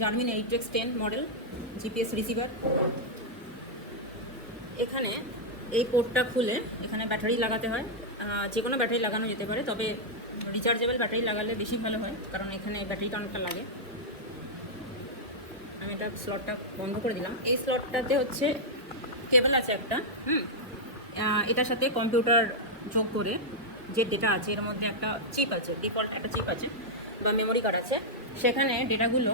জার্মিন এইচএক্স10 model GPS receiver. এখানে এই পোর্টটা খুলে এখানে ব্যাটারি লাগাতে হয়, যে কোনো ব্যাটারি লাগানো যেতে পারে, তবে রিচার্জেবল ব্যাটারি লাগালে বেশি ভালো হয়, কারণ এখানে ব্যাটারিটা অনেকটা লাগে। আমি এটা স্লটটা বন্ধ করে দিলাম। এই স্লটটাতে হচ্ছে কেবল আছে একটা, এটার সাথে কম্পিউটার যোগ করে যে ডেটা আছে, এর মধ্যে একটা চিপ আছে, ডিফল্ট একটা চিপ আছে বা মেমোরি কার্ড আছে, সেখানে ডেটাগুলো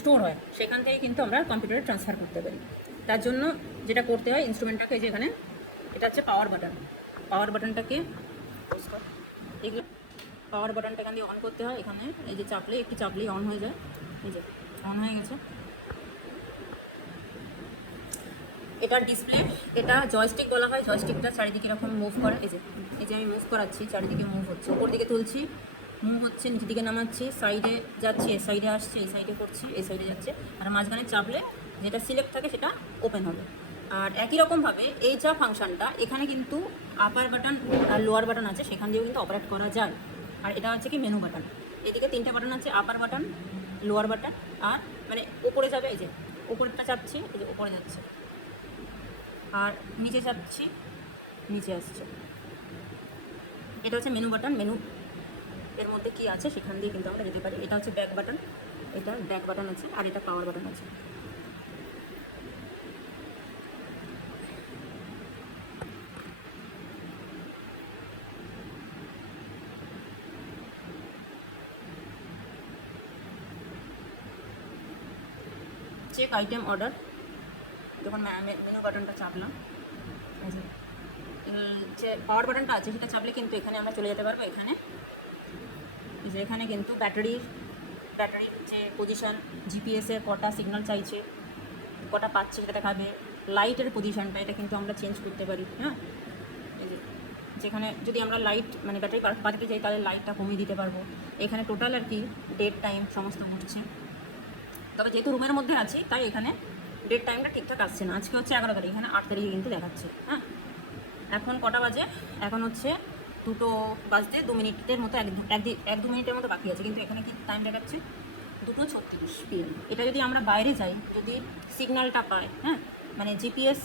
স্টোর হয়, সেখান থেকে কিন্তু আমরা কম্পিউটারে ট্রান্সফার করতে পারি। তার জন্য যেটা করতে হয়, ইনস্ট্রুমেন্টটাকে যে এখানে এটা হচ্ছে পাওয়ার বাটন, পাওয়ার বাটনটাকে এগুলো পাওয়ার বাটনটা এখান দিয়ে অন করতে হয়। এখানে এই যে চাপলে, একটু চাপলেই অন হয়ে যায়, এই যে অন হয়ে গেছে। এটা ডিসপ্লে, এটা জয়স্টিক বলা হয়। জয়স্টিকটা চারিদিকে এরকম মুভ করে, এই যে আমি মুভ করাচ্ছি, চারিদিকে মুভ হচ্ছে, উপর দিকে তুলছি মুভ হচ্ছে, নিচের দিকে নামাচ্ছি, সাইডে যাচ্ছি, এই সাইডে আসছে, এই সাইডে করছি, এই সাইডে যাচ্ছে, আর মাঝখানে চাপলে যেটা সিলেক্ট থাকে সেটা ওপেন হবে। আর একই রকমভাবে এই যা ফাংশনটা, এখানে কিন্তু আপার বাটন আর লোয়ার বাটন আছে, সেখান দিয়েও কিন্তু অপারেট করা যায়। আর এটা হচ্ছে কি মেনু বাটন, এদিকে 3টে বাটন আছে, আপার বাটন, লোয়ার বাটন, আর মানে উপরে যাবে, এই যে উপরটা চাপছি, এই যে উপরে যাচ্ছে, আর নিচে চাপছি, নিচে আসছে। এটা হচ্ছে মেনু বাটন। মেনু এর মধ্যে কি আছে সেখান দিয়ে কিন্তু আমরা যেতে পারি। এটা হচ্ছে ব্যাক বাটন, এটা ব্যাক বাটন আছে, আর এটা পাওয়ার বাটন আছে। চেক আইটেম অর্ডার, যখন মেনু বাটনটা চাপলাম, যে পাওয়ার বাটনটা আছে সেটা চাপলে কিন্তু এখানে আমরা চলে যেতে পারবো। এখানে যে এখানে কিন্তু ব্যাটারির যে পজিশন, জিপিএসের কটা সিগন্যাল চাইছে, কটা পাচ্ছে সেটা দেখাবে, লাইটের পজিশনটা এটা কিন্তু আমরা চেঞ্জ করতে পারি। হ্যাঁ, এই যে যেখানে যদি আমরা লাইট মানে ব্যাটারি বাঁচাতে চাই, তাহলে লাইটটা কমিয়ে দিতে পারবো। এখানে টোটাল আর কি ডেট টাইম সমস্ত ঘুরছে। তবে যেহেতু রুমের মধ্যে আছি, তাই এখানে ডেট টাইমটা ঠিকঠাক আসছে না। আজকে হচ্ছে 11 তারিখ, এখানে 8 তারিখে কিন্তু দেখাচ্ছে। হ্যাঁ, এখন কটা বাজে? এখন হচ্ছে 2টো বাজতে 2 মিনিটের মতো, 1-2 মিনিটের মতো বাকি আছে, কিন্তু এখানে কি টাইম দেখাচ্ছে? 2:36 PM। এটা যদি আমরা বাইরে যাই, যদি সিগন্যালটা পায়, হ্যাঁ, মানে জিপিএস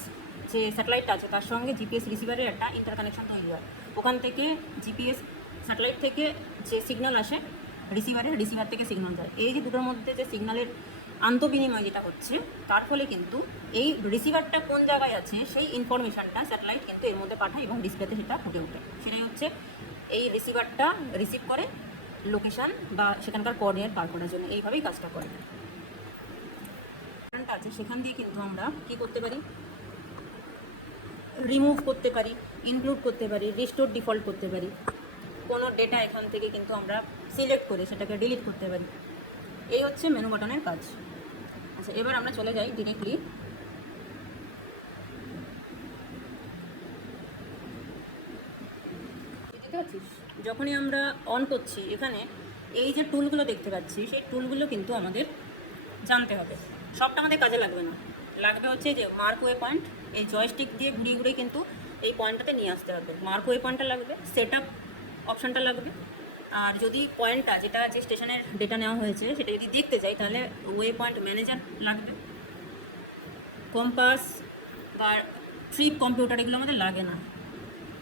যে স্যাটেলাইটটা আছে তার সঙ্গে জিপিএস রিসিভারের একটা ইন্টারকানেকশন তৈরি হয়, ওখান থেকে জিপিএস স্যাটেলাইট থেকে যে সিগন্যাল আসে রিসিভার থেকে সিগন্যাল যায়, এই যে দুটোর মধ্যে যে সিগন্যালের আন্তঃবিনিময় যেটা হচ্ছে, তার ফলে কিন্তু এই রিসিভারটা কোন জায়গায় আছে সেই ইনফরমেশানটা স্যাটেলাইট কিন্তু এর মধ্যে পাঠায় এবং ডিসপ্লেতে সেটা ফুটে ওঠে। সেটাই হচ্ছে এই রিসিভারটা রিসিভ করে লোকেশান বা সেখানকার কোঅর্ডিনেট বার করার জন্য, এইভাবেই কাজটা করে। বাটনটা আছে, সেখান দিয়ে কিন্তু আমরা কী করতে পারি? রিমুভ করতে পারি, ইনক্লুড করতে পারি, রিস্টোর ডিফল্ট করতে পারি। কোনো ডেটা এখান থেকে কিন্তু আমরা সিলেক্ট করে সেটাকে ডিলিট করতে পারি। এই হচ্ছে মেনু বাটনের কাজ। আচ্ছা, এবার আমরা চলে যাই ডিরেক্টলি দেখতে পাচ্ছিস, যখনই আমরা অন করছি, এখানে এই যে টুলগুলো দেখতে পাচ্ছি, সেই টুলগুলো কিন্তু আমাদের জানতে হবে। সবটা আমাদের কাজে লাগবে না, লাগবে হচ্ছে যে মার্ক ওয়ে পয়েন্ট, এই জয়স্টিক দিয়ে ঘুরিয়ে ঘুরিয়ে কিন্তু এই পয়েন্টটাতে নিয়ে আসতে হবে। মার্ক ওয়ে পয়েন্টটা লাগবে, সেট আপ অপশানটা লাগবে, আর যদি পয়েন্টটা যেটা যে স্টেশনের ডেটা নেওয়া হয়েছে সেটা যদি দেখতে যাই, তাহলে ওয়ে পয়েন্ট ম্যানেজার লাগবে। কম্পাস বা ট্রিপ কম্পিউটার এগুলো আমাদের লাগে না,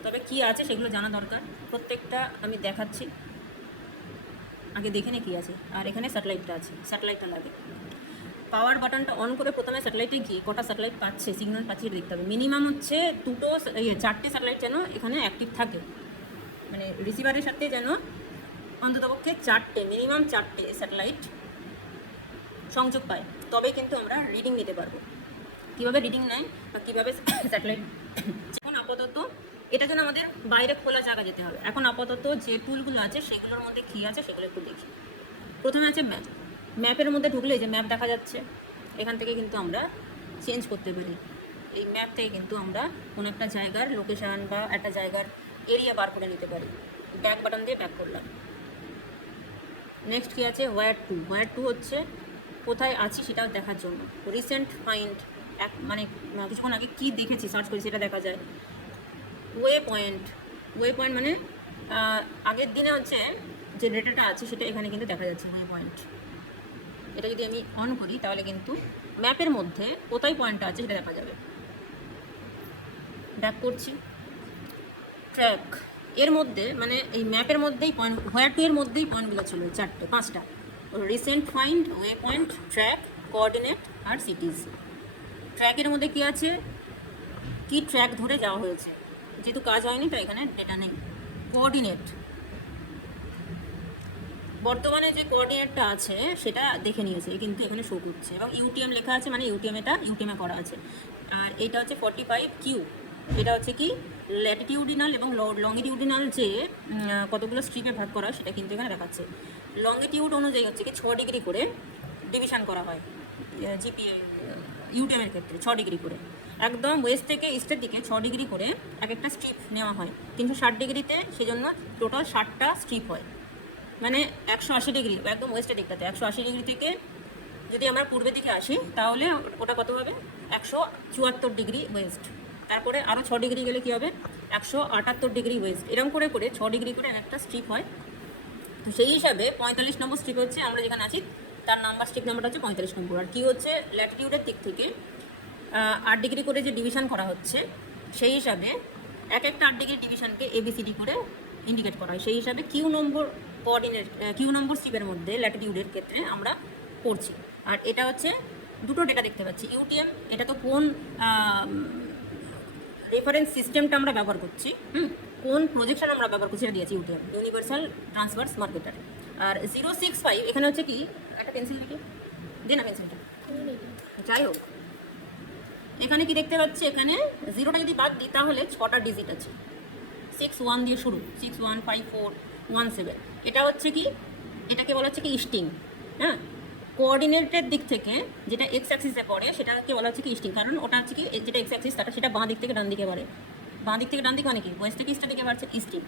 তবে কি আছে সেগুলো জানা দরকার। প্রত্যেকটা আমি দেখাচ্ছি, আগে দেখে নে কী আছে। আর এখানে স্যাটেলাইটটা আছে, স্যাটেলাইটটা লাগে। পাওয়ার বাটনটা অন করে প্রথমে স্যাটেলাইটে গিয়ে কটা স্যাটেলাইট পাচ্ছে, সিগন্যাল পাচ্ছে এটা দেখতে হবে। মিনিমাম হচ্ছে 4টে স্যাটেলাইট যেন এখানে অ্যাক্টিভ থাকে, মানে রিসিভারের সাথে যেন অন্ততপক্ষে 4টে, মিনিমাম 4টে স্যাটেলাইট সংযোগ পায়, তবেই কিন্তু আমরা রিডিং নিতে পারবো। কীভাবে রিডিং নেয় বা কীভাবে স্যাটেলাইট, এখন আপাতত এটা যেন আমাদের বাইরে খোলা জায়গা যেতে হবে। এখন আপাতত যে টুলগুলো আছে সেগুলোর মধ্যে কী আছে সেগুলো একটু দেখি। প্রথমে আছে ম্যাপ। ম্যাপের মধ্যে ঢুকলে যে ম্যাপ দেখা যাচ্ছে, এখান থেকে কিন্তু আমরা চেঞ্জ করতে পারি। এই ম্যাপ থেকে কিন্তু আমরা কোনো একটা জায়গার লোকেশান বা একটা জায়গার এরিয়া বার করে নিতে পারি। ব্যাক বাটন দিয়ে ব্যাক করলাম। নেক্সট কী আছে? ওয়্যার টু হচ্ছে কোথায় আছি সেটা দেখার জন্য। রিসেন্ট ফাইন্ড, মানে কিছুক্ষণ আগে কী দেখেছি সার্চ করি সেটা দেখা যায়। ওয়ে পয়েন্ট মানে আগের দিনে হচ্ছে যে ডেটাটা আছে সেটা এখানে কিন্তু দেখা যাচ্ছে ওয়ে পয়েন্ট। এটা যদি আমি অন করি তাহলে কিন্তু ম্যাপের মধ্যে কোথায় পয়েন্টটা আছে সেটা দেখা যাবে। ব্যাক করছি, ট্র্যাক এর মধ্যে মানে এই ম্যাপের মধ্যেই পয়েন্ট, হোয়ার টু এর মধ্যেই পয়েন্টগুলো ছিল 5টা, recent find, waypoint, track, coordinate আর সিটিজ। ট্র্যাকের মধ্যে কি আছে, কি ট্র্যাক ধরে যাওয়া হয়েছে, যেহেতু কাজ হয়নি তাই এখানে ডেটা নেই। কোঅর্ডিনেট, বর্তমানে যে কোঅর্ডিনেটটা আছে সেটা দেখে নিয়েছে কিন্তু এখানে শো করছে, এবং ইউটিএম লেখা আছে মানে ইউটিএমে করা আছে। আর এইটা হচ্ছে 45 কিউ, এটা হচ্ছে কি ল্যাটিটিউডিনাল এবং লংগিটিউডিনাল যে কতগুলো স্ট্রিপে ভাগ করা সেটা কিন্তু এখানে দেখাচ্ছে। লংগিটিউড অনুযায়ী হচ্ছে কি 6 ডিগ্রি করে ডিভিশন করা হয় জিপিএ ইউটিএমের ক্ষেত্রে, 6 ডিগ্রি করে। একদম ওয়েস্ট থেকে ইস্টের দিকে 6 ডিগ্রি করে এক একটা স্ট্রিপ নেওয়া হয় 360 ডিগ্রিতে, সেজন্য টোটাল 60টা স্ট্রিপ হয়। মানে 180 ডিগ্রি একদম ওয়েস্টের দিকটাতে 180 ডিগ্রি থেকে যদি আমরা পূর্বের দিকে আসি তাহলে ওটা কত হবে 174 ডিগ্রি ওয়েস্ট। তারপরে আরও 6 ডিগ্রি গেলে কী হবে 178 ডিগ্রি ওয়েস্ট। এরকম করে করে 6 ডিগ্রি করে একটা স্ট্রিপ হয়। তো সেই হিসাবে 45 নম্বর স্ট্রিপ হচ্ছে আমরা যেখানে আছি তার নাম্বার, স্ট্রিপ নাম্বারটা হচ্ছে 45 নম্বর। আর কী হচ্ছে ল্যাটিটিউডের দিক থেকে 8 ডিগ্রি করে যে ডিভিশন করা হচ্ছে সেই হিসাবে এক একটা 8 ডিগ্রি ডিভিশনকে ABCD করে ইন্ডিকেট করা হয়। সেই হিসাবে কিউ নম্বর কোঅর্ডিনেট, কিউ নম্বর স্ট্রিপের মধ্যে ল্যাটিটিউডের ক্ষেত্রে আমরা পড়ছি। আর এটা হচ্ছে দুটো ডেটা দেখতে পাচ্ছি, ইউটিএম এটা তো কোন রেফারেন্স সিস্টেমটা আমরা ব্যবহার করছি, কোন প্রজেকশন আমরা ব্যবহার করছি সেটা দিয়েছি ইউটিএম, ইউনিভার্সাল ট্রান্সভার্স মার্কেটার। আর 065 এখানে হচ্ছে কি একটা পেন্সিল দেখি দে না, পেন্সিলটা যাই হোক, এখানে কি দেখতে পাচ্ছি, এখানে 0টা যদি বাদ দিই তাহলে 6টা ডিজিট আছে, 61 দিয়ে শুরু, 615417। এটা হচ্ছে কি, এটাকে বলা হচ্ছে কি স্টিং। হ্যাঁ, কোঅর্ডিনেটের দিক থেকে যেটা এক্স অ্যাক্সিসে পড়ে সেটাকে বলা হচ্ছে কি স্টিং, কারণ ওটা হচ্ছে কি যেটা এক্স অ্যাক্সিস তাটা সেটা বাঁ দিক থেকে ডান দিকে বাড়ে, বাঁ দিক থেকে ডান দিকে মানে কি ওয়েস্ট থেকে ইস্টের দিকে বাড়ছে স্টিং।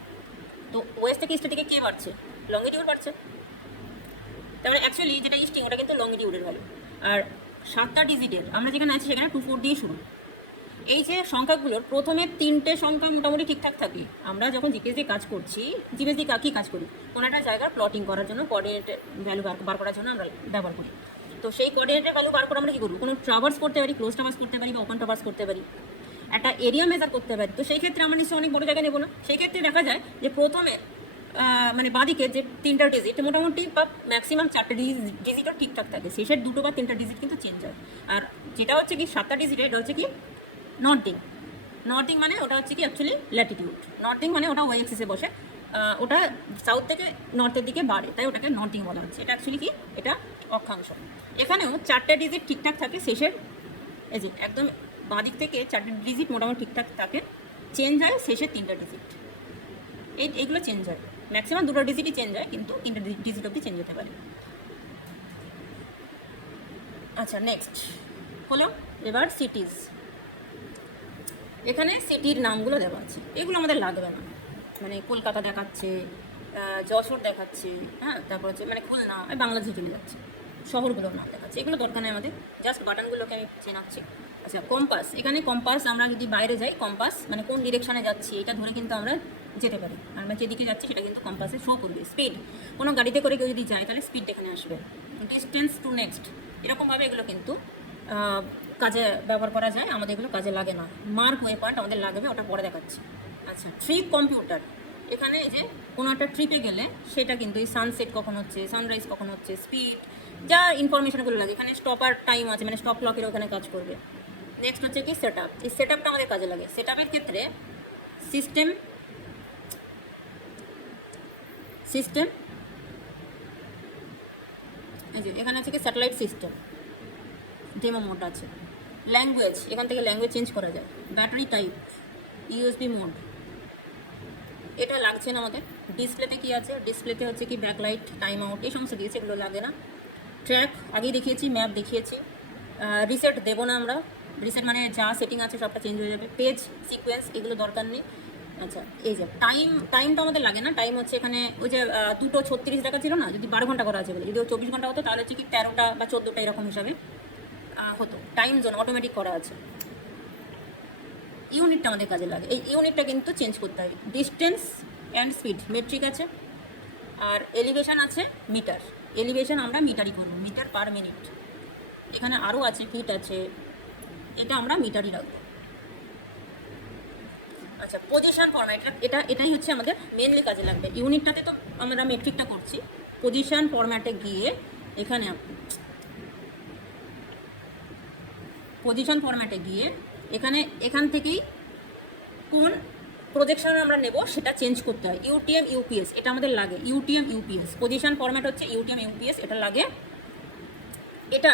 তো ওয়েস্ট থেকে ইস্টের দিকে কে বাড়ছে, লংগিটিউড বাড়ছে। তার মানে অ্যাকচুয়ালি যেটা স্টিং ওটা কিন্তু লংগিটিউডের ভ্যালু। আর 7টা ডিজিটের আমরা যেখানে আছি সেখানে 24 দিয়ে শুরু। এই যে সংখ্যাগুলোর প্রথমে 3টে সংখ্যা মোটামুটি ঠিকঠাক থাকে। আমরা যখন জিপিএস দিয়ে কাজ করছি, জিপিএস দিয়ে কী কাজ করি, কোনো একটা জায়গার প্লটিং করার জন্য কোঅর্ডিনেটের ভ্যালু বার করার জন্য আমরা ব্যবহার করি। তো সেই কোঅর্ডিনেটের ভ্যালু বার করে আমরা কী করবো, কোনো ট্রাভার্স করতে পারি, ক্লোজ ট্রাভার্স করতে পারি বা ওপেন ট্রাভার্স করতে পারি, একটা এরিয়া মেজার করতে পারি। তো সেই ক্ষেত্রে আমরা নিশ্চয়ই অনেক বড় জায়গা নেবো না। সেই ক্ষেত্রে দেখা যায় যে প্রথমে মানে বাঁদিকে যে 3টা ডিজিট মোটামুটি বা ম্যাক্সিমাম 4টে ডিজিটও ঠিকঠাক থাকে, শেষের 2টো বা 3টা ডিজিট কিন্তু চেঞ্জ হয়। আর যেটা হচ্ছে কি 7টা ডিজিটে এটা হচ্ছে কি নর্থিং। নর্থিং মানে ওটা হচ্ছে কি অ্যাকচুয়ালি ল্যাটিটিউড। নর্থিং মানে ওটা ওয়াই অ্যাক্সিসে বসে, ওটা সাউথ থেকে নর্থের দিকে বাড়ে, তাই ওটাকে নর্থিং বলা হচ্ছে। এটা অ্যাকচুয়ালি কি এটা অক্ষাংশ। এখানেও 4টে ডিজিট ঠিকঠাক থাকে, শেষের এই যে একদম বাঁ দিক থেকে 4টে ডিজিট মোটামুটি ঠিকঠাক থাকে, চেঞ্জ হয় শেষের 3টা ডিজিট। এইগুলো চেঞ্জ হয়, ম্যাক্সিমাম 2টো ডিজিটই চেঞ্জ হয় কিন্তু 3টা ডিজিট অবধি চেঞ্জ হতে পারে। আচ্ছা, নেক্সট হলো এবার সিটিজ। এখানে সিটির নামগুলো দেওয়া আছে, এগুলো আমাদের লাগবে না। মানে কলকাতা দেখাচ্ছে, যশোর দেখাচ্ছে, হ্যাঁ, তারপর হচ্ছে মানে খুলনা, বাংলাদেশে চলে যাচ্ছে, শহরগুলোর নাম দেখাচ্ছে, এগুলো দরকার নেই আমাদের, জাস্ট বাটনগুলোকে আমি চেনাচ্ছি। আচ্ছা, কম্পাস, এখানে কম্পাস আমরা যদি বাইরে যাই, কম্পাস মানে কোন ডিরেকশানে যাচ্ছি এটা ধরে কিন্তু আমরা যেতে পারি। আমরা যেদিকে যাচ্ছি সেটা কিন্তু কম্পাসে শো করবে। স্পিড, কোনো গাড়িতে করে কেউ যদি যায় তাহলে স্পিড এখানে আসবে। ডিস্টেন্স টু নেক্সট, এরকমভাবে এগুলো কিন্তু কাজে ব্যবহার করা যায়, আমাদের এগুলো কাজে লাগে না। মার্ক ওয়ে পয়েন্ট আমাদের লাগবে, ওটা পরে দেখাচ্ছি। আচ্ছা, ট্রিপ কম্পিউটার, এখানে এই যে কোনো একটা ট্রিপে গেলে সেটা কিন্তু এই সানসেট কখন হচ্ছে, সানরাইজ কখন হচ্ছে, স্পিড, যা ইনফরমেশনগুলো লাগে, এখানে স্টপার টাইম আছে মানে স্টপ ক্লকের ওখানে কাজ করবে। নেক্সট হচ্ছে কি সেট আপ, এই সেট আপটা আমাদের কাজে লাগে। সেট আপের ক্ষেত্রে সিস্টেম এই যে এখানে আছে কি স্যাটেলাইট সিস্টেম, ডেমো মোড আছে। ল্যাঙ্গুয়েজ, এখান থেকে ল্যাঙ্গুয়েজ চেঞ্জ করা যায়। ব্যাটারি টাইপ, ইউএসবি মোড, এটা লাগছে না আমাদের। ডিসপ্লেতে কি আছে, ডিসপ্লেতে হচ্ছে কি ব্যাকলাইট, টাইম আউট, এই সমস্ত দিয়েছে, এগুলো লাগে না। ট্র্যাক আগেই দেখিয়েছি, ম্যাপ দেখিয়েছি। রিসেট দেবো না আমরা, রিসেট মানে যা সেটিং আছে সবটা চেঞ্জ হয়ে যাবে। পেজ সিকোয়েন্স এগুলো দরকার নেই। আচ্ছা, এই যে টাইমটা আমাদের লাগে না। টাইম হচ্ছে এখানে ওই যে 2:36 দেখা ছিল না, যদি 12 ঘন্টা করা আছে বলে, যদি 24 ঘন্টা হতো তাহলে হচ্ছে কি 13টা বা 14টা এরকম হিসাবে হতো। টাইম জোন অটোমেটিক করা আছে। ইউনিটটা আমাদের কাজে লাগে, এই ইউনিটটা কিন্তু চেঞ্জ করতে হবে। ডিস্টেন্স অ্যান্ড স্পিড মেট্রিক আছে, আর এলিভেশন আছে মিটার। এলিভেশন আমরা মিটারই করবো, মিটার পার মিনিট। এখানে আরও আছে, ফিট আছে, এটা আমরা মিটারই রাখবো। আচ্ছা, পজিশন ফরম্যাট, এটাই হচ্ছে আমাদের মেনলি কাজে লাগবে। ইউনিটটাতে তো আমরা মেট্রিকটা করছি, পজিশন ফরম্যাটে গিয়ে এখানে পজিশন ফরম্যাটে গিয়ে এখান থেকেই কোন প্রজেকশন আমরা নেব সেটা চেঞ্জ করতে হয়। ইউটিএম ইউপিএস এটা আমাদের লাগে, ইউটিএম ইউপিএস পজিশন ফরম্যাট হচ্ছে ইউটিএম ইউপিএস, এটা লাগে। এটা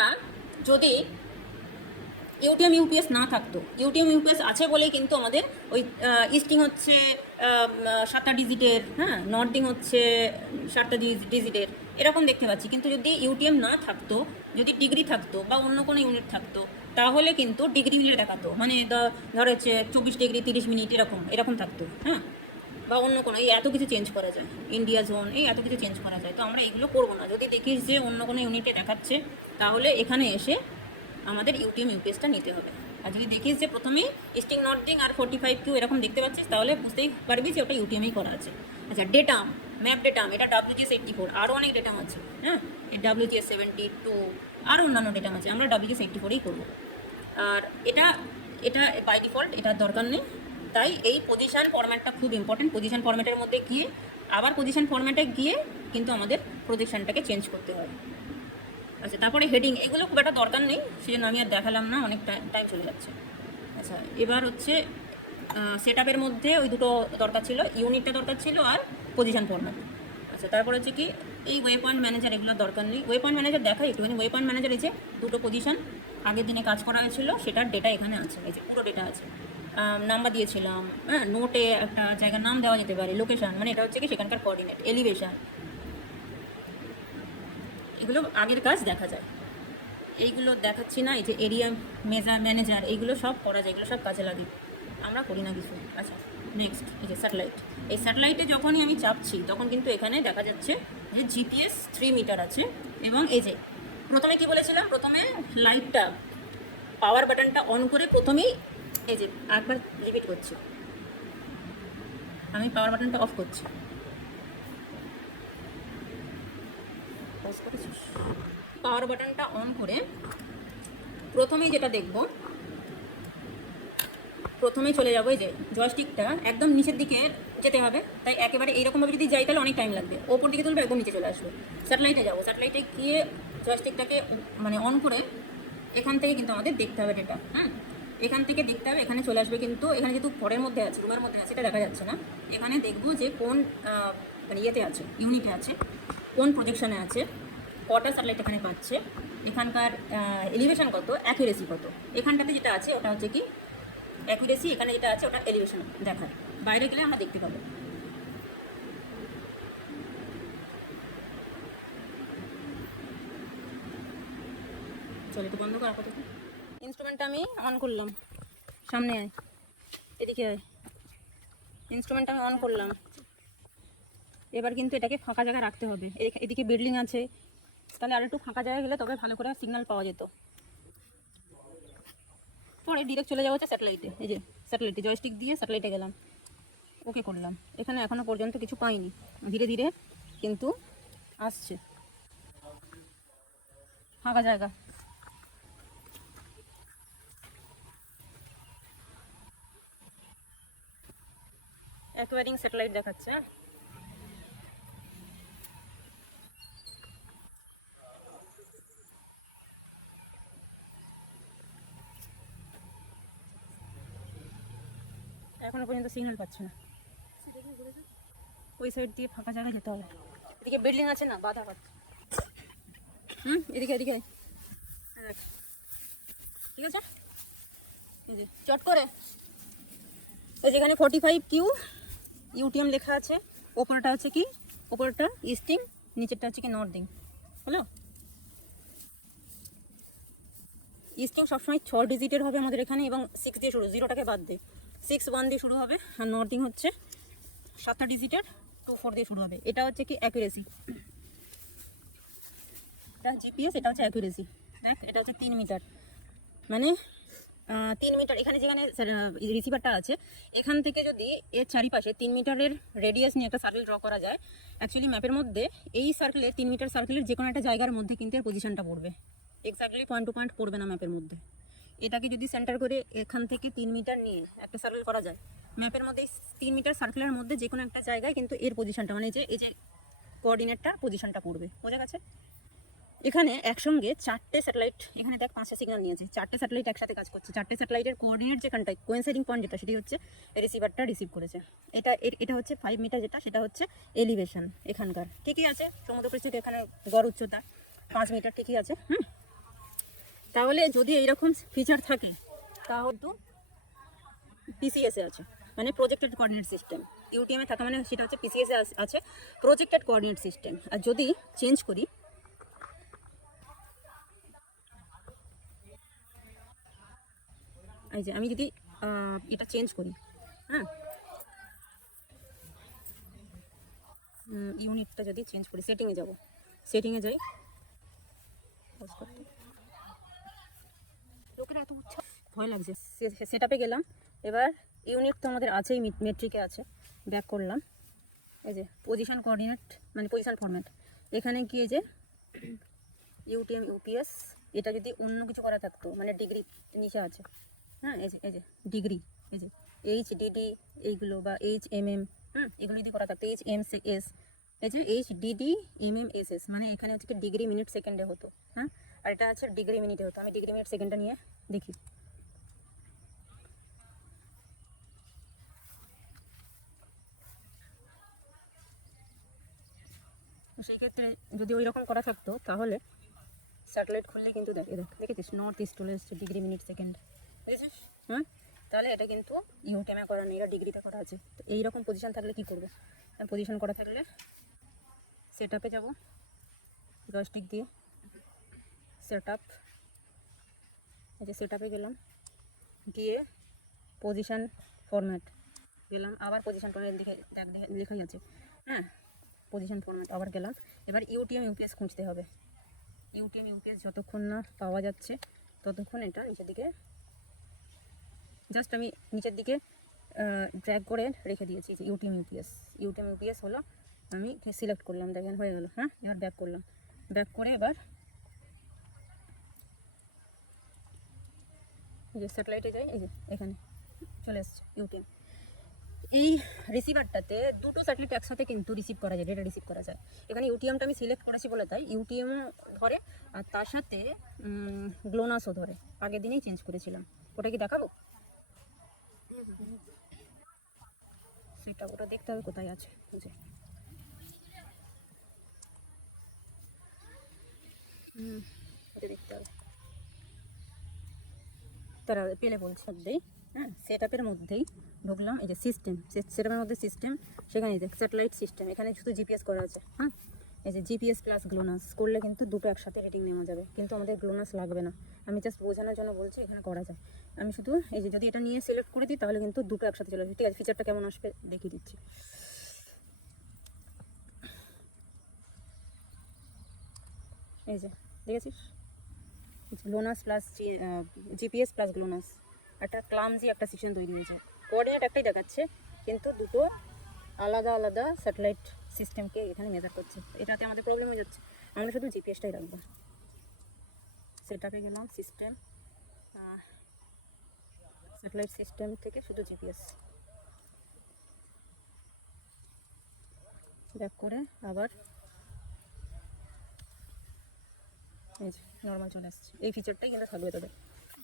যদি ইউটিএম ইউপিএস না থাকতো, ইউটিএম ইউপিএস আছে বলেই কিন্তু আমাদের ওই ইস্টিং হচ্ছে 7টা ডিজিটের, হ্যাঁ, নর্দিং হচ্ছে 7টা ডিজিটের, এরকম দেখতে পাচ্ছি। কিন্তু যদি ইউটিএম না থাকতো, যদি ডিগ্রি থাকতো বা অন্য কোনো ইউনিট থাকতো, তাহলে কিন্তু ডিগ্রি মিলে দেখাতো, মানে ধর হচ্ছে 24 ডিগ্রি 30 মিনিট এরকম থাকতো, হ্যাঁ, বা অন্য কোনো এই এত কিছু চেঞ্জ করা যায়, ইন্ডিয়া জোন এই এত কিছু চেঞ্জ করা যায়। তো আমরা এগুলো করবো না। যদি দেখিস যে অন্য কোনো ইউনিটে দেখাচ্ছে, তাহলে এখানে এসে আমাদের ইউটিএম ইউপিএসটা নিতে হবে। আর যদি দেখিস যে প্রথমেই ইস্টিং নর্দিং আর 45Q এরকম দেখতে পাচ্ছিস, তাহলে বুঝতেই পারবি যে ওটা ইউটিএমই করা আছে। আচ্ছা, ডেটাম, ম্যাপ ডেটাম, এটা WGS 84, আরও অনেক ডেটাম আছে, হ্যাঁ, WGS 72, আরও অন্যান্য ডেটাম আছে। আমরা WGS 84ই করবো। আর এটা বাই ডিফল্ট এটার দরকার নেই। তাই এই পজিশন ফরম্যাটটা খুব ইম্পর্টেন্ট। পজিশন ফরম্যাটের মধ্যে গিয়ে আবার পজিশন ফরম্যাটে গিয়ে কিন্তু আমাদের প্রজেকশনটাকে চেঞ্জ করতে হবে। আচ্ছা, তারপরে হেডিং, এগুলো খুব একটা দরকার নেই, সেজন্য আমি আর দেখালাম না, অনেক টাইম চলে যাচ্ছে। আচ্ছা, এবার হচ্ছে সেট আপের মধ্যে ওই দুটো দরকার ছিল, ইউনিটটা দরকার ছিল আর পজিশন ফরম্যাট। আচ্ছা, তারপর হচ্ছে কি এই ওয়ে পয়েন্ট ম্যানেজার, এগুলো দরকার নেই। ওয়ে পয়েন্ট ম্যানেজার দেখাই একটুখানি। ওয়ে পয়েন্ট ম্যানেজার এই যে দুটো পজিশন আগের দিনে কাজ করা হয়েছিল, সেটার ডেটা এখানে আছে, এই যে পুরো ডেটা আছে, নাম্বার দিয়েছিলাম, হ্যাঁ, নোটে একটা জায়গার নাম দেওয়া যেতে পারে, লোকেশন, মানে এটা হচ্ছে কি সেখানকার কোঅর্ডিনেট, এলিভেশন, এগুলো আগের কাজ দেখা যায়। এইগুলো দেখাচ্ছি না, এই যে এরিয়া ম্যানেজার, এইগুলো সব করা যায়, এগুলো সব কাজে লাগে, আমরা করি না কিছু। আচ্ছা, নেক্সট এই যে স্যাটেলাইট। এই স্যাটেলাইটে যখনই আমি চাপছি, তখন কিন্তু এখানে দেখা যাচ্ছে যে জিপিএস 3 মিটার আছে। এবং এই যে প্রথমে কি বলেছিলাম, প্রথমে লাইটটা পাওয়ার বাটনটা অন করে প্রথমেই এই যে একবার রিপিট করছি, আমি পাওয়ার বাটনটা অফ করছি, পাওয়ার বাটনটা অন করে প্রথমেই যেটা দেখব, প্রথমেই চলে যাবো এই যে জয়স্টিকটা একদম নিচের দিকে যেতে হবে। তাই একেবারে এইরকমভাবে যদি যাই তাহলে অনেক টাইম লাগবে, ওপর দিকে তুলবে একদম নিচে চলে আসবে। স্যাটেলাইটে যাবো, স্যাটেলাইটে গিয়ে জয়স্টিকটাকে মানে অন করে এখান থেকে কিন্তু আমাদের দেখতে হবে ডেটা, হ্যাঁ, এখান থেকে দেখতে হবে, এখানে চলে আসবে। কিন্তু এখানে যেহেতু ঘরের মধ্যে আছে, রুমের মধ্যে আছে, এটা দেখা যাচ্ছে না। এখানে দেখবো যে কোন মানে ইয়েতে আছে, ইউনিটে আছে, কোন প্রজেকশনে আছে, কটা স্যাটেলাইট এখানে পাচ্ছে, এখানকার এলিভেশন কত, অ্যাকুরেসি কত। এখানটাতে যেটা আছে ওটা হচ্ছে কি অ্যাকুরেসি, এখানে যেটা আছে ওটা এলিভেশন দেখায়। বাইরে গেলে আমরা দেখতে পাবো। চলো একটু বন্ধ করা কত। ইনস্ট্রুমেন্টটা আমি অন করলাম, সামনে আয়, এদিকে আয়, ইনস্ট্রুমেন্টটা আমি অন করলাম। এবার কিন্তু এটাকে ফাঁকা জায়গায় রাখতে হবে, এদিকে বিল্ডিং আছে, তাহলে আর একটু ফাঁকা জায়গায় গেলে তবে ভালো করে সিগন্যাল পাওয়া যেত। পরে ডিরেক্ট চলে যাওয়া হচ্ছে স্যাটেলাইটে, এই যে স্যাটেলাইটে জয়স্টিক দিয়ে স্যাটেলাইটে গেলাম, ওকে করলাম। এখানে এখনও পর্যন্ত কিছু পাইনি, ধীরে ধীরে কিন্তু আসছে ফাঁকা জায়গা। অ্যাকোয়ারিং স্যাটেলাইট দেখাচ্ছে। এখনো পর্যন্ত সিগন্যাল পাচ্ছে না, ওই সাইড দিয়ে ফাঁকা জায়গায় যেতে হবে। এদিকে বিল্ডিং আছে না, বাধা পাচ্ছে। এদিকে এদিকে দেখ, ঠিক আছে, এই যে চট করে এই যেখানে 45Q ইউটিএম লেখা আছে, ওপরটা হচ্ছে কি, ওপরটা ইস্টিং, নিচেরটা হচ্ছে কি নর্দিং, হলো। ইস্টিং সবসময় 6 ডিজিটের হবে আমাদের এখানে, এবং 6 দিয়ে শুরু, 0টাকে বাদ দিয়ে 61 দিয়ে শুরু হবে। আর নর্দিং হচ্ছে 7টা ডিজিটের 24 দিয়ে শুরু হবে। এটা হচ্ছে কি অ্যাকুরেসি, এটা জিপিএস, এটা হচ্ছে অ্যাকুরেসি। দেখ, এটা হচ্ছে 3 মিটার, মানে 3 মিটার এখানে যেখানে রিসিভারটা আছে এখান থেকে যদি এর চারিপাশে 3 মিটারের রেডিয়াস নিয়ে একটা সার্কেল ড্র করা যায়, অ্যাকচুয়ালি ম্যাপের মধ্যে এই সার্কেলের 3 মিটার সার্কেলের যে কোনো একটা জায়গার মধ্যে কিন্তু এর পজিশনটা পড়বে, এক্স্যাক্টলি পয়েন্ট টু পয়েন্ট পড়বে না ম্যাপের মধ্যে। এটাকে যদি সেন্টার করে এখান থেকে 3 মিটার নিয়ে একটা সার্কেল করা যায়, ম্যাপের মধ্যে 3 মিটার সার্কেলের মধ্যে যে কোনো একটা জায়গায় কিন্তু এর পজিশনটা মানে যে এই যে কোঅর্ডিনেটটা পজিশনটা পড়বে। বোঝা গেছে? এখানে একসঙ্গে 4টে স্যাটেলাইট, এখানে দেখ 5টা সিগন্যাল নিয়েছে, 4টে স্যাটেলাইট একসাথে কাজ করছে। 4টে স্যাটেলাইটের কোঅর্ডিনেট যেখানটায় কোয়েন্সাইডিং পয়েন্ট যেটা সেটি হচ্ছে রিসিভারটা রিসিভ করেছে। এটা হচ্ছে 5 মিটার, যেটা সেটা হচ্ছে এলিভেশন এখানকার। ঠিকই আছে, সমুদ্রপৃষ্ঠ থেকে এখানে গড় উচ্চতা 5 মিটার, ঠিকই আছে। তাহলে যদি এইরকম ফিচার থাকে তাহলে তো পিসিএসে আছে, মানে প্রজেক্টেড কোঅর্ডিনেট সিস্টেম। ইউটিএমে থাকা মানে সেটা হচ্ছে পিসিএসে আছে প্রজেক্টেড কোঅর্ডিনেট সিস্টেম। আর যদি চেঞ্জ করি, এই যে আমি যদি এটা চেঞ্জ করি, হ্যাঁ ইউনিটটা যদি চেঞ্জ করি, সেটিংয়ে যাব, সেটিংয়ে যাই, লোকেরা এত উৎসাহ, ভয় লাগছে। সেটআপে গেলাম, এবার ইউনিট তো আমাদের আছেই, মেট্রিকে আছে, ব্যাক করলাম, এই যে পজিশন কোঅর্ডিনেট মানে পজিশন ফরম্যাট, এখানে গিয়ে যে ইউটিএম ইউপিএস, এটা যদি অন্য কিছু করা থাকতো মানে ডিগ্রি নিচে আছে, হ্যাঁ এই যে ডিগ্রি, এই যে HDD এইগুলো বা HMM, এগুলো যদি করা থাকতো HMS, এই যে HDD MMSS, মানে এখানে হচ্ছে ডিগ্রি মিনিট সেকেন্ডে হতো, হ্যাঁ, আর এটা আছে ডিগ্রি মিনিটে হতো। আমি ডিগ্রি মিনিট সেকেন্ডটা নিয়ে দেখি। সেই ক্ষেত্রে যদি ওই রকম করা থাকতো তাহলে স্যাটেলাইট খুললে কিন্তু দেখেছিস নর্থ ইস্ট চলে এসছে ডিগ্রি মিনিট সেকেন্ড, বুঝেছিস? তাহলে এটা কিন্তু ইউটিএমে করা নেই, এটা ডিগ্রিতে করা আছে। তো এইরকম পজিশন থাকলে কি করবো? পজিশন করা থাকলে সেটআপে যাব, জয়স্টিক দিয়ে সেটআপ, এই যে সেটআপে গেলাম, গিয়ে পজিশন ফরম্যাট গেলাম, আবার পজিশন ফরম্যাট লেখাই আছে, হ্যাঁ পজিশন ফরম্যাট আবার গেলাম। এবার ইউটিএম ইউপিএস খুঁজতে হবে। ইউটিএম ইউপিএস যতক্ষণ না পাওয়া যাচ্ছে ততক্ষণ এটা নিচের দিকে, জাস্ট আমি নিচের দিকে ড্র্যাগ করে রেখে দিয়েছি যে ইউটিএম ইউপিএস হলো, আমি সিলেক্ট করলাম, দেখেন হয়ে গেল। হ্যাঁ, এবার ব্যাক করলাম, ব্যাক করে এবার এই যে স্যাটেলাইটে যাই, এই যে এখানে চলে এসছে ইউটিএম। এই রিসিভারটাতে দুটো স্যাটেলাইট একসাথে কিন্তু রিসিভ করা যায়, ডেটা রিসিভ করা যায়। এখানে ইউটিএমটা আমি সিলেক্ট করেছি বলে তাই ইউটিএম ধরে, আর তার সাথে গ্লোনাসও ধরে, আগের দিনেই চেঞ্জ করেছিলাম। ওটা কি দেখাবো? সেটা ওটা দেখতে হবে কোথায় আছে, বুঝে ওটা দেখতে হবে, তারা পেলে বলছে মধ্যেই, হ্যাঁ সেটআপের মধ্যেই ঢুকলাম, এই যে সিস্টেম, সেটআপের মধ্যে সিস্টেম, সেখানে দেখ স্যাটেলাইট সিস্টেম, এখানে শুধু জিপিএস করা আছে, হ্যাঁ এই যে জিপিএস প্লাস গ্লোনাস করলে কিন্তু দুটো একসাথে রেটিং নেওয়া যাবে, কিন্তু আমাদের গ্লোনাস লাগবে না, আমি জাস্ট বোঝানোর জন্য বলছি এখানে করা যায়। আমি শুধু এই যে যদি এটা নিয়ে সিলেক্ট করে দিই তাহলে কিন্তু দুটো একসাথে চলে আসবে। ঠিক আছে, ফিচারটা কেমন আসবে দেখিয়ে দিচ্ছি। এই যে দেখেছিস GLONASS plus GPS plus GLONASS, একটা ক্লামজি একটা সিস্টেম তৈরি হয়েছে। কোঅর্ডিনেট একটাই দেখাচ্ছে কিন্তু দুটো আলাদা আলাদা স্যাটেলাইট সিস্টেমকে এখানে মেজার করছে, এটাতে আমাদের প্রবলেম হয়ে যাচ্ছে। আমরা শুধু জিপিএসটাই রাখবো। সেটাপে গেলাম, সিস্টেম, স্যাটেলাইট সিস্টেম থেকে শুধু জিপিএস, ব্যাক করে আবার এই যে নর্মাল চলে আসছে। এই ফিচারটাই কিন্তু থাকবে তোদের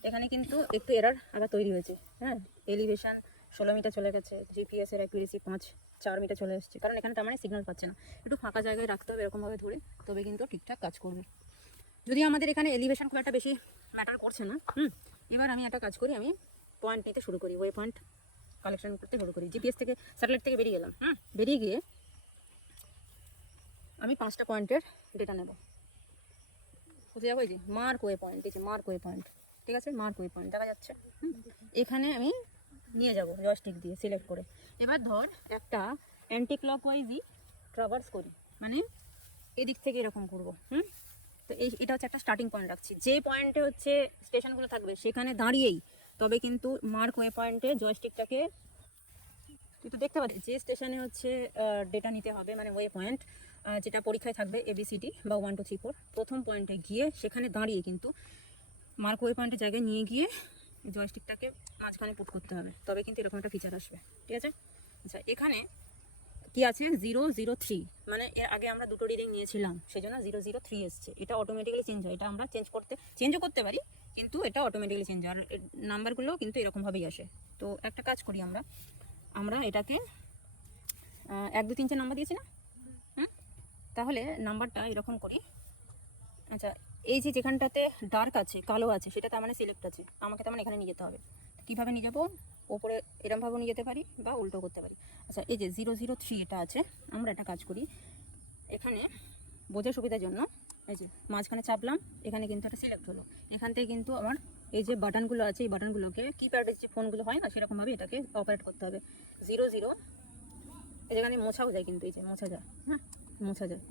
এখানে, কিন্তু একটু এরার আবার তৈরি হয়েছে, হ্যাঁ এলিভেশন 16 মিটার চলে গেছে, জিপিএসের অ্যাকুরেসি 4 মিটার চলে আসছে, কারণ এখানে তার মানে সিগন্যাল পাচ্ছে না। একটু ফাঁকা জায়গায় রাখতে হবে এরকমভাবে ধরে, তবে কিন্তু ঠিকঠাক কাজ করবে। যদি আমাদের এখানে এলিভেশন খুব একটা বেশি ম্যাটার করছে না, এবার আমি একটা কাজ করি, আমি পয়েন্ট নিতে শুরু করি, ওয়ে পয়েন্ট কালেকশন করতে শুরু করি। জিপিএস থেকে স্যাটেলাইট থেকে বেরিয়ে গেলাম, বেরিয়ে গিয়ে আমি 5টা পয়েন্টের ডেটা নেব। কোথায় যাবো? এই যে মার্ক ওয়ে পয়েন্ট, এই যে মার্ক ওয়ে পয়েন্ট, ঠিক আছে মার্ক ওয়ে পয়েন্ট দেখা যাচ্ছে, এখানে আমি নিয়ে যাব জয়স্টিক দিয়ে সিলেক্ট করে। এবার ধর একটা অ্যান্টি ক্লকওয়াইজই ট্রাভার্স করি, মানে এদিক থেকে এরকম করবো, তো এটা হচ্ছে একটা স্টার্টিং পয়েন্ট রাখছি। যে পয়েন্টে হচ্ছে স্টেশনগুলো থাকবে সেখানে দাঁড়িয়েই তবে কিন্তু মার্ক ওয়ে পয়েন্টে জয়স্টিকটাকে তুই তো দেখতে পাচ্ছিস যে স্টেশনে হচ্ছে ডেটা নিতে হবে, মানে ওয়ে পয়েন্ট যেটা পরীক্ষায় থাকবে ABCD বা 1 2 3 4, প্রথম পয়েন্টে গিয়ে সেখানে দাঁড়িয়ে কিন্তু মার্ক ওয়ে পয়েন্টের জায়গায় নিয়ে গিয়ে জয়স্টিকটাকে মাঝখানে পুট করতে হবে, তবে কিন্তু এরকম একটা ফিচার আসবে। ঠিক আছে, আচ্ছা এখানে কি আছে 003, মানে এর আগে আমরা দুটো রিডিং নিয়েছিলাম সেই জন্য 003 এসছে। এটা অটোমেটিক্যালি চেঞ্জ হয়, এটা আমরা চেঞ্জও করতে পারি, কিন্তু এটা অটোমেটিক্যালি চেঞ্জ হয়। আর নাম্বারগুলো কিন্তু এরকমভাবেই আসে। তো একটা কাজ করি আমরা এটাকে 1 2 3 4 নাম্বার দিয়েছি না, তাহলে নাম্বারটা এরকম করি। আচ্ছা এই যে যেখানটাতে ডার্ক আছে, কালো আছে, সেটা তার মানে সিলেক্ট আছে, আমাকে তার মানে এখানে নিয়ে যেতে হবে। কীভাবে নিয়ে যাবো? ওপরে এরমভাবেও নিয়ে যেতে পারি বা উল্টো করতে পারি। আচ্ছা এই যে 003 এটা আছে, আমরা একটা কাজ করি, এখানে বোঝার সুবিধার জন্য এই যে মাঝখানে চাপলাম, এখানে কিন্তু একটা সিলেক্ট হলো। এখান থেকে কিন্তু আমার এই যে বাটনগুলো আছে, এই বাটনগুলোকে কিপ্যাডের যে ফোনগুলো হয় না, সেরকমভাবে এটাকে অপারেট করতে হবে। 00 এই যেখানে মোছাও যায়, কিন্তু এই যে মোছা যায়, হ্যাঁ মোছা যায়,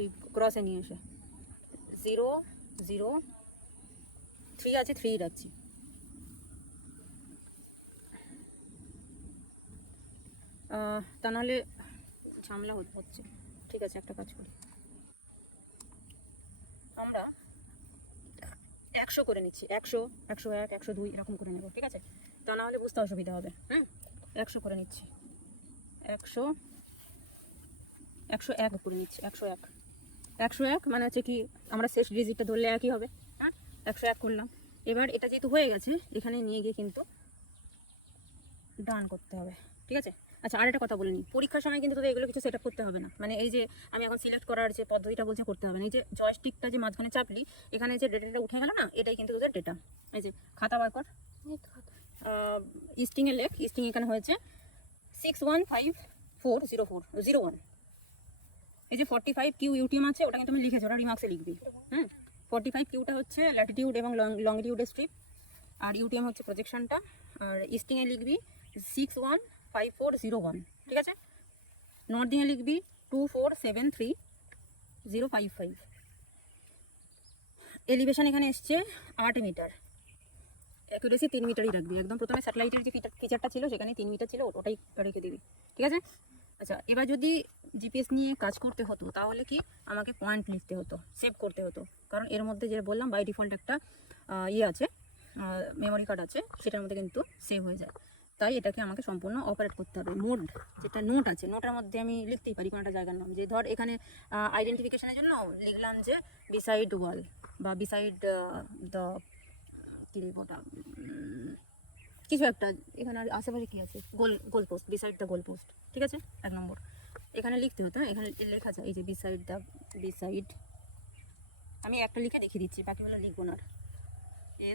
এই ক্রসে নিয়ে এসে 003 আছে, 3 রাখছি। তা নাহলে ঝামেলা হচ্ছে। ঠিক আছে, একটা কাজ করি, আমরা 100 করে নিচ্ছি, 100 101 102 এরকম করে নেব। ঠিক আছে, তা না হলে বুঝতে অসুবিধা হবে। 100 করে নিচ্ছি, 100 101 করে নিচ্ছি, 101 মানে হচ্ছে কি আমরা শেষ ডিজিটটা ধরলে একই হবে। 101 করলাম। এবার এটা যেহেতু হয়ে গেছে, এখানে নিয়ে গিয়ে কিন্তু ডান করতে হবে। ঠিক আছে, আচ্ছা আর একটা কথা বলে নিই, পরীক্ষার সময় কিন্তু তোদের এগুলো কিছু সেট আপ করতে হবে না। মানে এই যে আমি এখন সিলেক্ট করার যে পদ্ধতিটা বলছে করতে হবে না। এই যে জয়স্টিকটা যে মাঝখানে চাপলি, এখানে যে ডেটাটা উঠে গেল না, এটাই কিন্তু তোদের ডেটা। এই যে খাতা বার কর, ইস্টিংয়ে লেখ, ইস্টিং এখানে হয়েছে 61540401। এই যে 45 কিউ ইউটিএম আছে, ওটা কিন্তু তুমি লিখেছো, ওটা রিমার্কসে লিখবি। 45 কিউটা হচ্ছে ল্যাটিটিউড এবং লংটিটিউডের স্ট্রিপ, আর ইউটিএম হচ্ছে প্রজেকশনটা। আর ইস্টিংয়ে লিখবি 615401। ঠিক আছে, নর্দিংয়ে লিখবি 2473055। এলিভেশন এখানে এসছে 8 মিটার, অ্যাকুরেসি 3 মিটারই রাখবি একদম। প্রথমে স্যাটেলাইটের যে ফিচারটা ছিল সেখানে 3 মিটার ছিল, ওটাই রেখে দিবি। ঠিক আছে, আচ্ছা এবার যদি জিপিএস নিয়ে কাজ করতে হতো তাহলে কি আমাকে পয়েন্ট লিখতে হতো, সেভ করতে হতো, কারণ এর মধ্যে যে বললাম বাই ডিফল্ট একটা ইয়ে আছে, মেমোরি কার্ড আছে, সেটার মধ্যে কিন্তু সেভ হয়ে যায়। তাই এটাকে আমাকে সম্পূর্ণ অপারেট করতে হবে। মোড যেটা নোট আছে, নোটের মধ্যে আমি লিখতেই পারি কোনো একটা জায়গার নাম, যে ধর এখানে আইডেন্টিফিকেশনের জন্য লিখলাম যে বিসাইড ওয়াল বা বিসাইড দ্য কী লিখবো ওটা, কিছু একটা, এখানে আর আশেপাশে কী আছে, goal post, beside the goal post. ঠিক আছে, 1 নম্বর এখানে লিখতে হতো। এখানে লেখা যায় এই যে বিসাইড, আমি একটা লিখে দেখিয়ে দিচ্ছি, বাকিগুলো লিখবো না।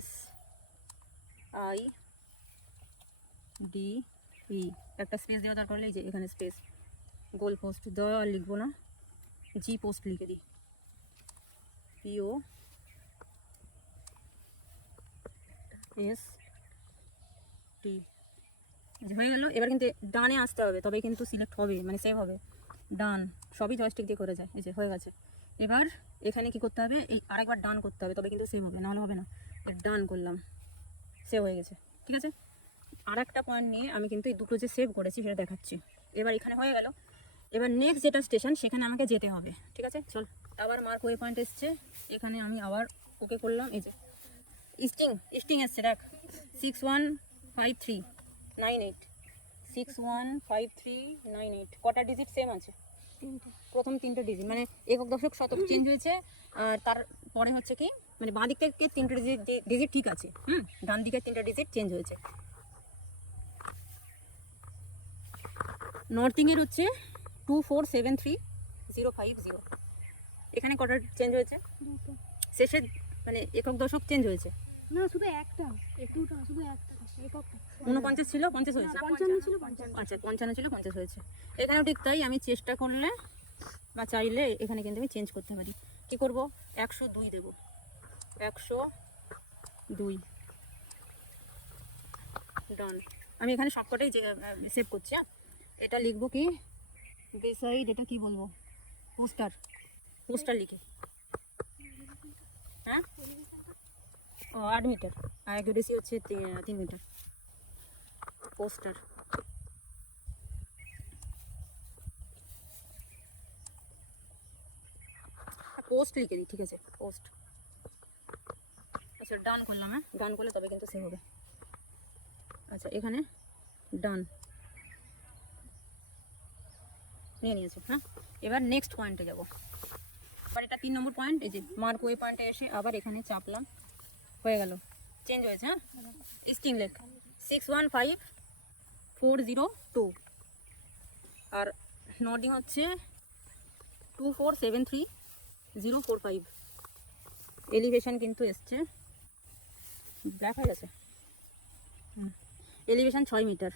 SIDE, একটা স্পেস দেওয়া দরকার হলে এই যে এখানে স্পেস, গোল পোস্ট দেওয়া আর লিখবো না, জি পোস্ট লিখে দিই, POST হয়ে গেল। এবার কিন্তু ডানে আসতে হবে, তবে কিন্তু সিলেক্ট হবে, মানে সেভ হবে। ডান, সবই জয়স্টিক দিয়ে করে যায়। এই যে হয়ে গেছে। এবার এখানে কি করতে হবে, এই আরেকবার ডান করতে হবে, তবে কিন্তু সেভ হবে, নাহলে হবে না। ডান করলাম, সেভ হয়ে গেছে। ঠিক আছে, আর একটা পয়েন্ট নিয়ে আমি কিন্তু এই দুটো যে সেভ করেছি সেটা দেখাচ্ছি। এবার এখানে হয়ে গেল। এবার নেক্সট যেটা স্টেশন, সেখানে আমাকে যেতে হবে। ঠিক আছে, চল। আবার মার্ক ওয়ে পয়েন্ট এসছে, এখানে আমি আবার ওকে করলাম। এই যে ইস্টিং এসছে, দেখ 615398, 615398। কটা ডিজিট সেম আছে? প্রথম 3টে ডিজিট, মানে একক দশক শতক চেঞ্জ হয়েছে। আর তারপরে হচ্ছে কি, মানে বাঁ দিক থেকে 3টে ডিজিট ঠিক আছে, ডান দিকের 3টে ডিজিট চেঞ্জ হয়েছে। নর্থিংয়ের হচ্ছে 2473050। এখানে কটা চেঞ্জ হয়েছে? শেষের মানে একক দশক চেঞ্জ হয়েছে না, শুধু একটা, একটুটা শুধু একটা এককটা। 49 ছিল 50 হয়েছে, 55 ছিল 55। আচ্ছা 55 ছিল 50 হয়েছে। এখানেও ঠিক তাই, আমি চেষ্টা করলে বা চাইলে এখানে কিন্তু আমি চেঞ্জ করতে পারি। কি করব, 102 দেব, 102 ডান। আমি এখানে সবকটাই সেভ করছি। এটা লিখবো কি, বিসাইড, এটা কি বলবো, পোস্টার লিখে, হ্যাঁ 8 মিটার, আর অ্যাকুরেসি হচ্ছে 3 মিটার। পোস্টার পোস্ট লিখে দিই, ঠিক আছে, পোস্ট। আচ্ছা ডান করলাম, হ্যাঁ ডান করলে তবে কিন্তু সেভ হবে। আচ্ছা এখানে ডান নিয়ে নিয়েছে, হ্যাঁ। এবার নেক্সট পয়েন্টে যাব। এবার এটা 3 নম্বর পয়েন্ট, এই যে মার্ক ওয়ে পয়েন্টে এসে আবার এখানে চাপলাম, হয়ে গেল, চেঞ্জ হয়েছে, হ্যাঁ। স্টিং লেক 615402, আর নর্ডিং হচ্ছে 2473045। এলিভেশন কিন্তু এসছে, ব্ল্যাক হয়ে গেছে, এলিভেশন 6 মিটার,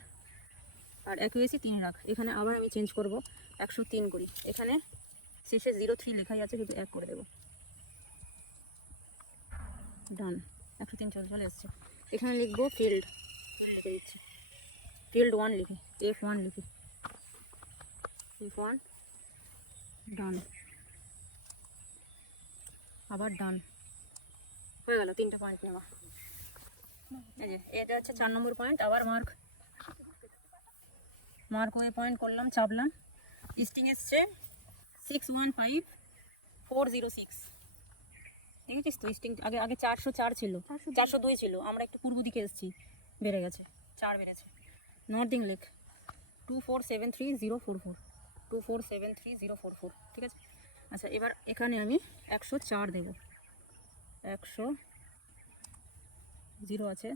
আর অ্যাকুরেসি 3 রাখ। এখানে আবার আমি চেঞ্জ করব, 103 করি। এখানে শেষে 03 লেখাই আছে, শুধু 1 করে দেবো, ডান। 103 চলে এসছে। এখানে লিখবো ফিল্ড, ফিল্ড লিখে দিচ্ছি, ফিল্ড 1 লিখি, F1 লিখি, F1 ডান, আবার ডান, হয়ে গেল 3টে পয়েন্ট নেওয়া। এই যে এটা হচ্ছে 4 নম্বর পয়েন্ট। আবার মার্ক ওয়ে পয়েন্ট করলাম, চাপলাম, স্টিং এসছে 615406। দেখেছিস তো স্টিং, আগে 404 ছিল, 402 ছিল, আমরা একটু পূর্ব দিকে এসেছি, বেড়ে গেছে, 4 বেড়েছে। নর্দিং লেক 2473044, 2473044, ঠিক আছে। আচ্ছা এবার এখানে আমি 104 দেব, 100 0 আছে,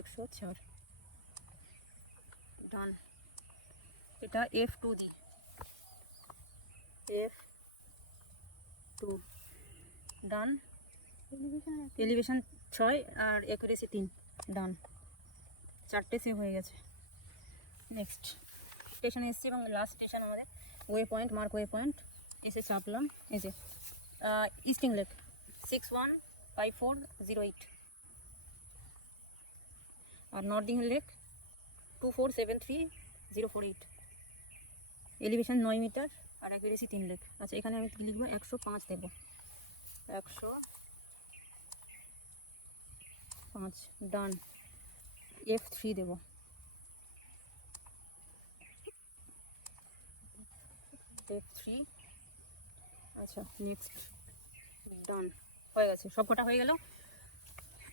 104 ডান। এটা F2 দিই, F2 ডান। এলিভেশন 6 আর অ্যাকুরেসি 3, ডান। 4টে সেভ হয়ে গেছে। নেক্সট স্টেশনে এসেছি, এবং লাস্ট স্টেশন আমাদের way point, mark way point. এসে চাপলাম, এই যে স্টিং লেক 615408, আর নর্দিং লেক 2473048। এলিভেশন 9 মিটার, আর অ্যাকুরেসি 3 লেক। আচ্ছা এখানে আমি কী লিখবো, 105 দেবো, 105 ডান। F3 দেবো, F3। আচ্ছা নেক্সট ডান, হয়ে গেছে, সব কটা হয়ে গেল।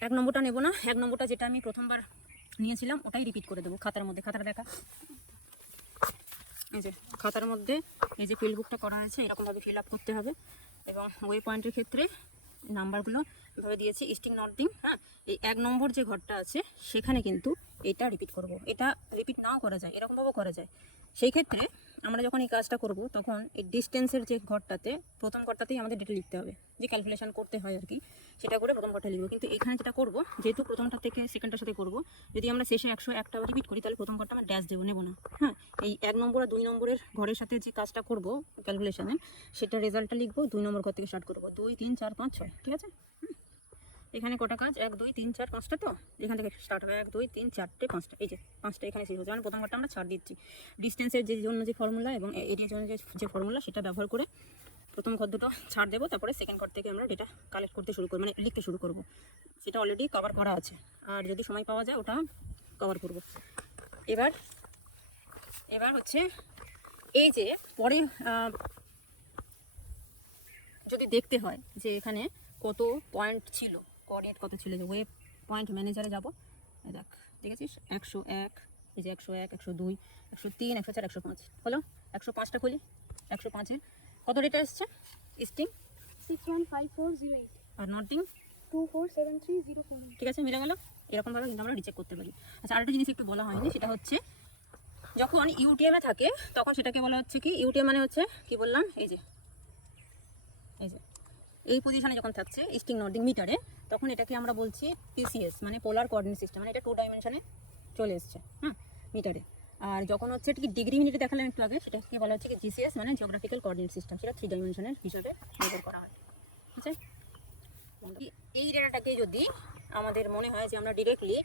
1 নম্বরটা নেব না, 1 নম্বরটা যেটা আমি প্রথমবার নিয়েছিলাম ওটাই রিপিট করে দেবো খাতার মধ্যে। খাতাটা দেখা, এই যে খাতার মধ্যে এই যে ফিল্ড বুকটা করা হয়েছে, এরকমভাবে ফিল আপ করতে হবে। এবং ওয়ে পয়েন্টের ক্ষেত্রে নাম্বারগুলো এভাবে দিয়েছি, ইস্টিং নর্দিং, হ্যাঁ। এই 1 নম্বর যে ঘরটা আছে সেখানে কিন্তু এটা রিপিট করব। এটা রিপিট নাও করা যায়, এরকমভাবেও করা যায়। সেই ক্ষেত্রে আমরা যখন এই কাজটা করব, তখন এই ডিস্টেন্সের যে ঘরটাতে, প্রথম ঘরটাতেই আমাদের ডেটা লিখতে হবে, যে ক্যালকুলেশন করতে হয় আর কি, সেটা করে প্রথম ঘরটা লিখবো। কিন্তু এখানে যেটা করব, যেহেতু প্রথমটা থেকে সেকেন্ডটার সাথে করব, যদি আমরা শেষে 101টা রিপিট করি, তাহলে প্রথম ঘরটা আমরা ড্যাশ দেবো, নেবো না, হ্যাঁ। এই 1 নম্বর আর 2 নম্বরের ঘরের সাথে যে কাজটা করব ক্যালকুলেশনে, সেটা রেজাল্টটা লিখবো 2 নম্বর ঘর থেকে স্টার্ট করবো, 2 3 4 5 6, ঠিক আছে। এখানে কটা কাজ, 1 2 3 4 5টা, তো এখান থেকে স্টার্ট হবে 1 2 3 4টে 5টা, এই যে 5টা এখানে শেষ হচ্ছে। মানে প্রথম ঘরটা আমরা ছাড় দিচ্ছি, ডিস্টেন্সের যে জন্য যে ফর্মুলা এবং এরিয়ার জন্য যে ফর্মুলা, সেটা ব্যবহার করে প্রথম ঘর দুটো ছাড় দেবো। তারপরে সেকেন্ড ঘর থেকে আমরা ডেটা কালেক্ট করতে শুরু করবো, মানে লিখতে শুরু করবো। সেটা অলরেডি কভার করা আছে, আর যদি সময় পাওয়া যায় ওটা কভার করব। এবার হচ্ছে এই যে পরে যদি দেখতে হয় যে এখানে কত পয়েন্ট ছিল, কোঅর্ডিনেট কত ছিল, যে ওয়েব পয়েন্ট ম্যানেজারে যাব, দেখ দেখেছিস 101, এই যে 101 102 103 104 105 হলো। 105টা খুলি, 105-এর কত ডেটা এসছে, স্টিং 615408, আর নর্দিং 2473044। ঠিক আছে, মিলে গেল। এরকমভাবে কিন্তু আমরা রিচেক করতে পারি। আচ্ছা আরেকটা জিনিস একটু বলা হয়নি, সেটা হচ্ছে যখন ইউটিএমে থাকে তখন সেটাকে বলা হচ্ছে কি, ইউটিএম মানে হচ্ছে কি বললাম, এই যে এই পজিশনে যখন থাকছে ইস্টিং নর্দিং মিটারে, তখন এটাকে আমরা বলছি পিসিএস, মানে পোলার কোঅর্ডিনেট সিস্টেম, মানে এটা 2 ডাইমেনশনে চলে এসছে, হ্যাঁ, মিটারে। আর যখন হচ্ছে ঠিক ডিগ্রি মিনিটে দেখালাম একটু আগে, সেটাকে বলা হচ্ছে কি জিসিএস, মানে জিওগ্রাফিক্যাল কোঅর্ডিনেট সিস্টেম, সেটা 3 ডাইমেনশনের হিসেবে ব্যবহার করা হয়, ঠিক আছে। এই ডেটাটাকে যদি আমাদের মনে হয় যে আমরা ডিরেক্টলি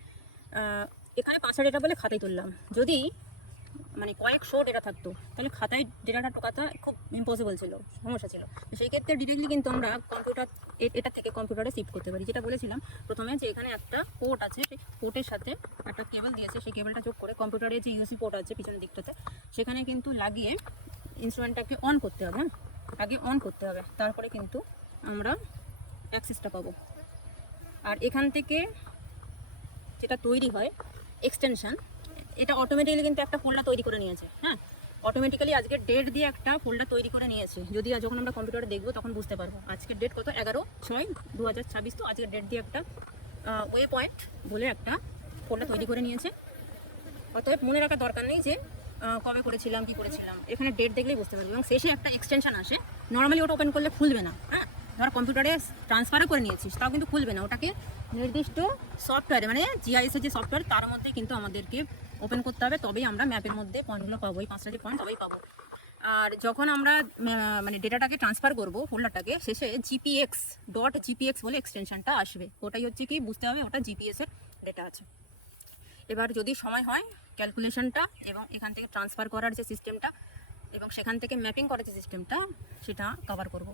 এখানে 5টা ডেটা বলে খাতায় তুললাম, যদি মানে কয়েকশো ডেটা থাকতো, তাহলে খাতায় ডেটাটা ঢোকাতে খুব ইম্পসিবল ছিল, সমস্যা ছিল। তো সেই ক্ষেত্রে ডিরেক্টলি কিন্তু আমরা কম্পিউটার এটা থেকে কম্পিউটারে শিফট করতে পারি। যেটা বলেছিলাম প্রথমে যে এখানে একটা পোর্ট আছে, সেই পোর্টের সাথে একটা কেবল দিয়েছে, সেই কেবলটা যোগ করে কম্পিউটারের যে ইউএসবি পোর্ট আছে পিছনের দিকটাতে সেখানে কিন্তু লাগিয়ে ইনস্ট্রুমেন্টটাকে অন করতে হবে। আগে অন করতে হবে, তারপরে কিন্তু আমরা অ্যাক্সেসটা পাবো। আর এখান থেকে যেটা তৈরি হয় এক্সটেনশন, এটা অটোমেটিক্যালি কিন্তু একটা ফোল্ডার তৈরি করে নিয়েছে। হ্যাঁ, অটোমেটিক্যালি আজকে ডেট দিয়ে একটা ফোল্ডার তৈরি করে নিয়েছে। যদি যখন আমরা কম্পিউটারে দেখবো তখন বুঝতে পারবো। আজকের ডেট কত, 11/6/2026। তো আজকের ডেট দিয়ে একটা ওয়ে পয়েন্ট বলে একটা ফোল্ডার তৈরি করে নিয়েছে। অতএব মনে রাখার দরকার নেই যে কবে করেছিলাম কি করেছিলাম, এখানে ডেট দেখলেই বুঝতে পারবো। এবং শেষে একটা এক্সটেনশন আসে, নর্মালি ওটা ওপেন করলে খুলবে না। হ্যাঁ, ধর কম্পিউটারে ট্রান্সফারও করে নিয়েছিস তাও কিন্তু খুলবে না, ওটাকে নির্দিষ্ট সফটওয়্যারে মানে জিআইএসের যে সফটওয়্যার তার মধ্যে কিন্তু আমাদেরকে ওপেন করতে হবে, তবেই আমরা ম্যাপের মধ্যে পয়েন্টগুলো পাবো, এই 5টা যে পয়েন্ট তবেই পাবো। আর যখন আমরা মানে ডেটাটাকে ট্রান্সফার করবো ফোল্ডারটাকে, শেষে gpx বলে এক্সটেনশনটা আসবে। ওটাই হচ্ছে কি বুঝতে হবে, ওটা জিপিএসের ডেটা আছে। এবার যদি সময় হয় ক্যালকুলেশনটা এবং এখান থেকে ট্রান্সফার করার যে সিস্টেমটা এবং সেখান থেকে ম্যাপিং করার যে সিস্টেমটা সেটা কভার করব।